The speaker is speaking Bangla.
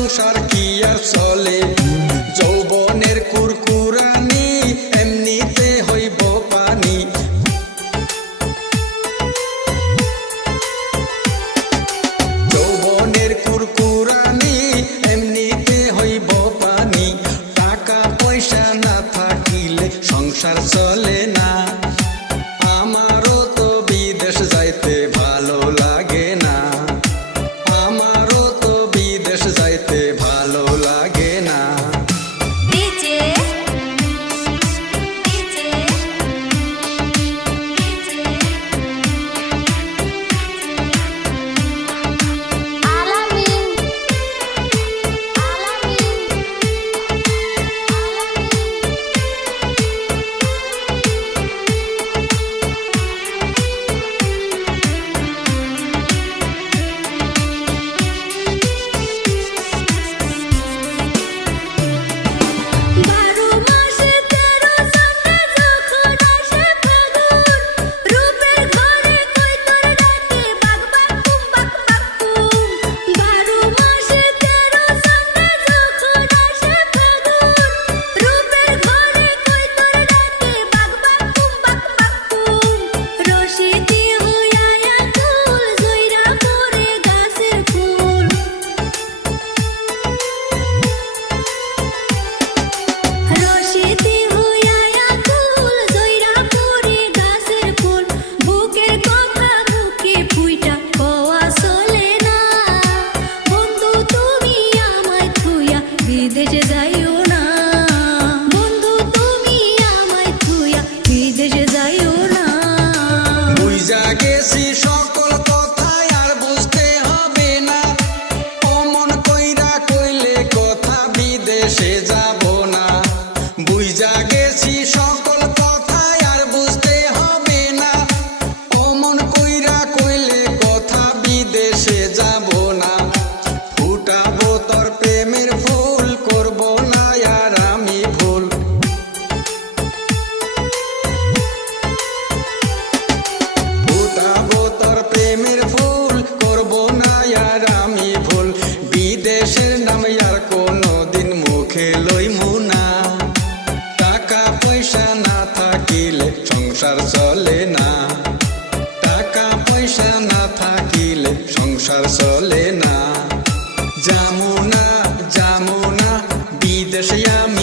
সংসার কি আর চলে যৌবনের কুরকুরানি এমনিতে হইব পানি যৌবনের কুরকুরানি এমনিতে হইব পানি টাকা পয়সা না থাকিলে সংসার চলে না আমারও তো বিদেশ যাইতে ভালো লাগে না আমারও তো বিদেশ যাইতে ভালো লাগে না বিদেশে যাইও না বন্ধু তুমি আমায় থুইয়া বিদেশে যাইও না বুঝা গেছি সকল কথাই আর বুঝতে হবে না অমন কইরা কইলে কথা বিদেশে যাব না বুঝা গেছি সকল কথাই আর বুঝতে হবে না অমন কইরা কইলে কথা বিদেশে যাব না ফুটাবো তোর প্রেমের ফুল করব না আর আমি ভুল ফুটাবো তোর প্রেমের ফুল করব না আর আমি ভুল বিদেশের নাম আর কোনোদিন মুখে লইমু না টাকা পয়সা না থাকিলে সংসার চলে না টাকা পয়সা না থাকিলে সংসার চলে না যামু না বিদেশে আমি